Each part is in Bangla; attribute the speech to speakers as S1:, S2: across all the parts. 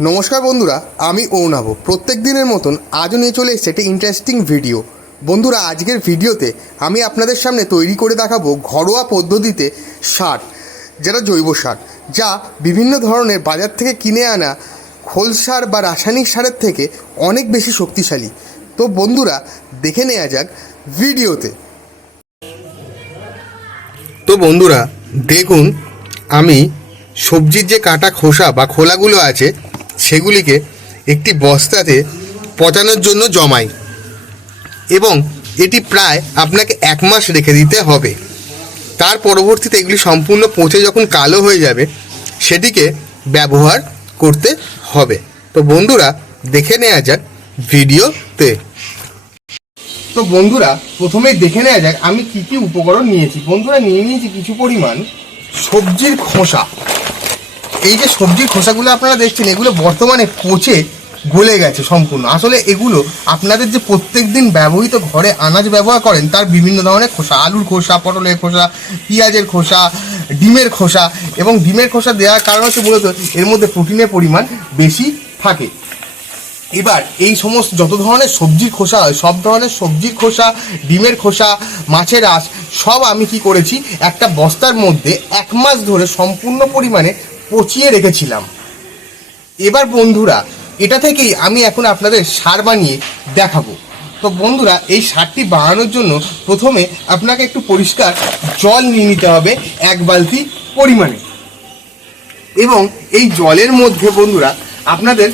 S1: নমস্কার বন্ধুরা, আমি অরুণাভ প্রত্যেক দিনের মতন আজও নিয়ে চলে এসেছে একটি ইন্টারেস্টিং ভিডিও বন্ধুরা, আজকের ভিডিওতে আমি আপনাদের সামনে তৈরি করে দেখাবো ঘরোয়া পদ্ধতিতে সার, যেটা জৈব সার, যা বিভিন্ন ধরনের বাজার থেকে কিনে আনা খোল সার বা রাসায়নিক সারের থেকে অনেক বেশি শক্তিশালী। তো বন্ধুরা, দেখে নেওয়া যাক ভিডিওতে তো বন্ধুরা, দেখুন, আমি সবজির যে কাটা খোসা বা খোলাগুলো আছে সেগুলিকে একটি বস্তাতে পচানোর জন্য জমাই এবং এটি প্রায় আপনাকে এক মাস রেখে দিতে হবে। তার পরবর্তীতে এগুলি সম্পূর্ণ পচে যখন কালো হয়ে যাবে, সেটিকে ব্যবহার করতে হবে। তো বন্ধুরা, দেখে নেওয়া যাক ভিডিওতে। তো বন্ধুরা, প্রথমেই দেখে নেওয়া যাক আমি কি কি উপকরণ নিয়েছি। বন্ধুরা, নিয়ে নিয়েছি কিছু পরিমাণ সবজির খোসা। এই যে সবজির খোসাগুলো আপনারা দেখছেন, এগুলো বর্তমানে পচে গলে গেছে সম্পূর্ণ। আসলে এগুলো আপনাদের যে প্রত্যেক দিন ব্যবহৃত ঘরে আনাজ ব্যবহার করেন, তার বিভিন্ন ধরনের খোসা, আলুর খোসা, পটলের খোসা, পেঁয়াজের খোসা, ডিমের খোসা এবং ডিমের খোসা দেওয়ার কারণ হচ্ছে মূলত এর মধ্যে প্রোটিনের পরিমাণ বেশি থাকে। এবার এই সমস্ত যত ধরনের সবজির খোসা হয়, সব ধরনের সবজির খোসা, ডিমের খোসা, মাছের আঁশ, সব আমি কি করেছি, একটা বস্তার মধ্যে এক মাস ধরে সম্পূর্ণ পরিমাণে পচিয়ে রেখেছিলাম। এবার বন্ধুরা, এটা থেকেই আমি এখন আপনাদের সার বানিয়ে দেখাবো। তো বন্ধুরা, এই সারটি বানানোর জন্য প্রথমে আপনাকে একটু পরিষ্কার জল নিয়ে নিতে হবে এক বালতি পরিমাণে। এবং এই জলের মধ্যে বন্ধুরা, আপনাদের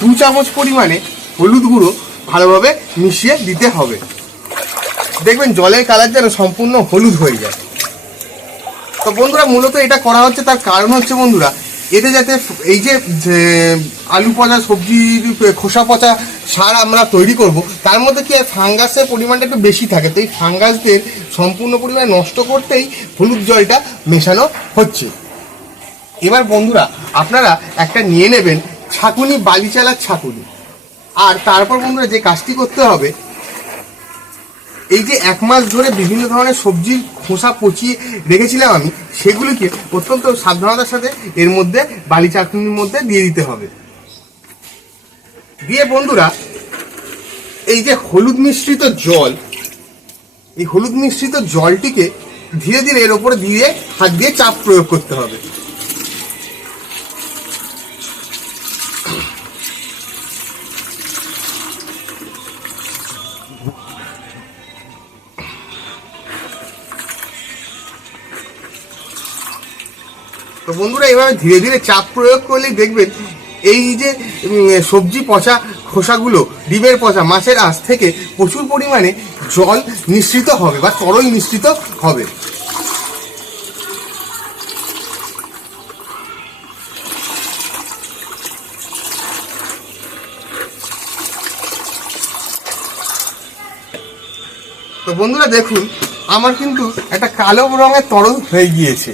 S1: দু চামচ পরিমাণে হলুদ গুঁড়ো ভালোভাবে মিশিয়ে দিতে হবে। দেখবেন জলের কালার যেন সম্পূর্ণ হলুদ হয়ে যায়। তো বন্ধুরা, মূলত এটা করা হচ্ছে, তার কারণ হচ্ছে বন্ধুরা এতে যাতে এই যে আলু পচা সবজির খোসা পচা সার আমরা তৈরি করব, তার মধ্যে কি ফাঙ্গাসের পরিমাণটা একটু বেশি থাকে, তো এই ফাঙ্গাসদের সম্পূর্ণ পরিমাণে নষ্ট করতেই হলুদ জলটা মেশানো হচ্ছে। এবার বন্ধুরা, আপনারা একটা নিয়ে নেবেন ছাকুনি বালি চালার ছাকুনি। আর তারপর বন্ধুরা যে কাজটি করতে হবে এই যে এক মাস ধরে বিভিন্ন ধরনের সবজির খোসা পচিয়ে রেখেছিলাম আমি, সেগুলিকে অত্যন্ত সাবধানতার সাথে এর মধ্যে বালি চাকুনির মধ্যে দিয়ে দিতে হবে। দিয়ে বন্ধুরা, এই যে হলুদ মিশ্রিত জল, এই হলুদ মিশ্রিত জলটিকে ধীরে ধীরে এর ওপরে দিয়ে হাত দিয়ে চাপ প্রয়োগ করতে হবে। তো বন্ধুরা এভাবে ধীরে ধীরে চাপ প্রয়োগ করলেই দেখবেন এই যে সবজি পচা খোসাগুলো, ডিমের পচা, মাছের আঁশ থেকে প্রচুর পরিমাণে জল নিঃসৃত হবে বা তরল নিঃসৃত হবে। তো বন্ধুরা দেখুন, আমার কিন্তু একটা কালো রঙের তরল হয়ে গিয়েছে।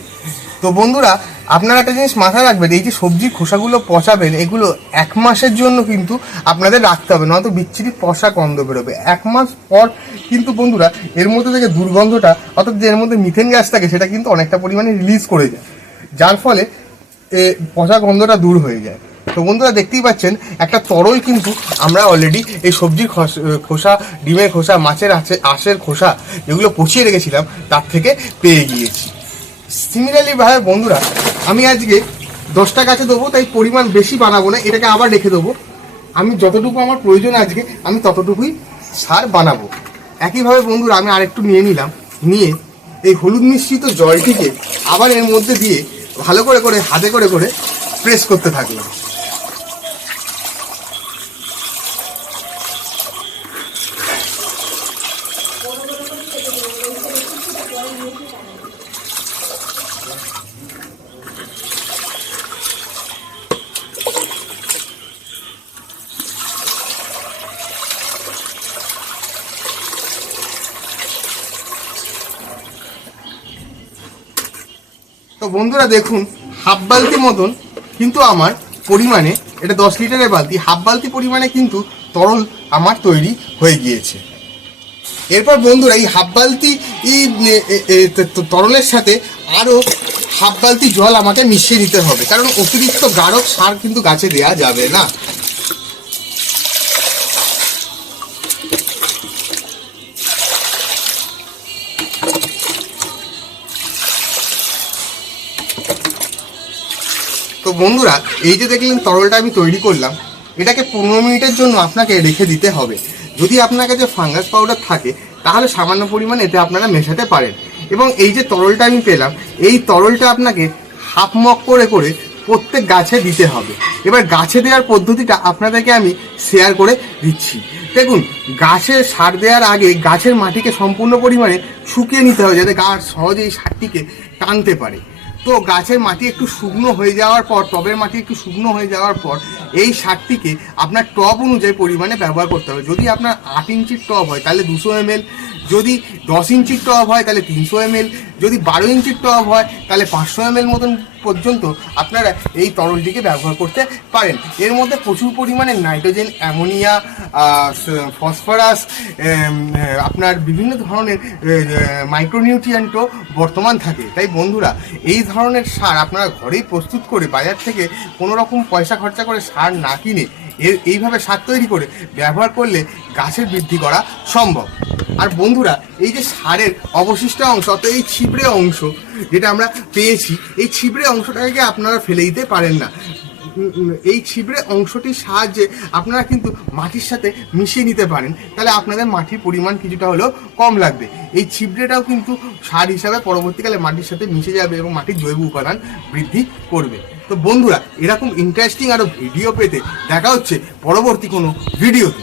S1: তো বন্ধুরা আপনারা একটা জিনিস মাথায় রাখবেন, এই যে সবজির খোসাগুলো পচাবেন, এগুলো এক মাসের জন্য কিন্তু আপনাদের রাখতে হবে, নয়তো বিচ্ছিরি পচা গন্ধ বেরোবে। এক মাস পর কিন্তু বন্ধুরা, এর মধ্যে থেকে দুর্গন্ধটা, অর্থাৎ যে এর মধ্যে মিথেন গ্যাস থাকে, সেটা কিন্তু অনেকটা পরিমাণে রিলিজ করে যায়। যার ফলে এ পচা গন্ধটা দূর হয়ে যায়। তো বন্ধুরা, দেখতেই পাচ্ছেন, একটা তরল কিন্তু আমরা অলরেডি এই সবজির খস- ডিমের খোসা, মাছের আঁশে আঁশের খোসা, যেগুলো পচিয়ে রেখেছিলাম, তার থেকে পেয়ে গিয়েছি। সিমিলারলি ভাবে বন্ধুরা, আমি আজকে দশটা গাছে দেবো, তাই পরিমাণ বেশি বানাবো না, এটাকে আবার রেখে দেবো। আমি যতটুকু আমার প্রয়োজন আজকে, আমি ততটুকুই সার বানাবো। একইভাবে বন্ধুরা, আমি আরেকটু নিয়ে নিলাম, নিয়ে এই হলুদ মিশ্রিত জলটিকে আবার এর মধ্যে দিয়ে ভালো করে করে হাতে করে করে প্রেস করতে থাকলাম। তো বন্ধুরা দেখুন হাফ বালতি মতন কিন্তু আমার পরিমাণে, এটা দশ লিটারের বালতি হাফ বালতি পরিমাণে কিন্তু তরল আমার তৈরি হয়ে গিয়েছে। এরপর বন্ধুরা এই হাফ বালতি তরলের সাথে আরও হাফ বালতি জল আমাকে মিশিয়ে দিতে হবে। কারণ অতিরিক্ত গাঢ় সার কিন্তু গাছে দেয়া যাবে না। তো বন্ধুরা, এই যে দেখলেন তরলটা আমি তৈরি করলাম, এটাকে পনেরো মিনিটের জন্য আপনাকে রেখে দিতে হবে। যদি আপনার কাছে ফাঙ্গাস পাউডার থাকে, তাহলে সামান্য পরিমাণে এতে আপনারা মেশাতে পারেন। এবং এই যে তরলটা আমি পেলাম, এই তরলটা আপনাকে হাফ মগ করে করে প্রত্যেক গাছে দিতে হবে। এবার গাছে দেওয়ার পদ্ধতিটা আপনাদেরকে আমি শেয়ার করে দিচ্ছি। দেখুন, গাছে সার দেওয়ার আগে গাছের মাটিকে সম্পূর্ণ পরিমাণে শুকিয়ে নিতে হবে, যাতে গাছ সহজে এই সারটিকে টানতে পারে। তো গাছের মাটি একটু শুকনো হয়ে যাওয়ার পর, টবের মাটি একটু শুকনো হয়ে যাওয়ার পর, এই সারটিকে আপনার টব অনুযায়ী পরিমাণে ব্যবহার করতে হবে। যদি আপনার আট ইঞ্চির টব হয়, তাহলে দুশো এম যদি দশ ইঞ্চির টব হয়, তাহলে তিনশো এম যদি বারো ইঞ্চির টব হয়, তাহলে পাঁচশো এম মতন পর্যন্ত আপনারা এই তরলটিকে ব্যবহার করতে পারেন। এর মধ্যে প্রচুর পরিমাণে নাইট্রোজেন, অ্যামোনিয়া ফসফরাস আপনার বিভিন্ন ধরনের মাইক্রোনিউট্রিয়েন্টও বর্তমান থাকে। তাই বন্ধুরা, এই ধরনের সার আপনারা ঘরেই প্রস্তুত করে বাজার থেকে কোনো রকম পয়সা খরচা করে সার না কিনে এর এইভাবে সার তৈরি করে ব্যবহার করলে গাছের বৃদ্ধি করা সম্ভব। আর বন্ধুরা, এই যে সারের অবশিষ্ট অংশ, অর্থাৎ এই ছিবড়ে অংশ যেটা আমরা পেয়েছি, এই ছিবড়ে অংশটাকে আপনারা ফেলে দিতে পারেন না। এই ছিবড়ে অংশটির সাহায্যে আপনারা কিন্তু মাটির সাথে মিশিয়ে নিতে পারেন। তাহলে আপনাদের মাটির পরিমাণ কিছুটা হলেও কম লাগবে। এই ছিবড়েটাও কিন্তু সার হিসাবে পরবর্তীকালে মাটির সাথে মিশে যাবে এবং মাটির জৈব উপাদান বৃদ্ধি করবে। তো বন্ধুরা, এরকম ইন্টারেস্টিং আরও ভিডিও পেতে দেখা হচ্ছে পরবর্তী কোনো ভিডিওতে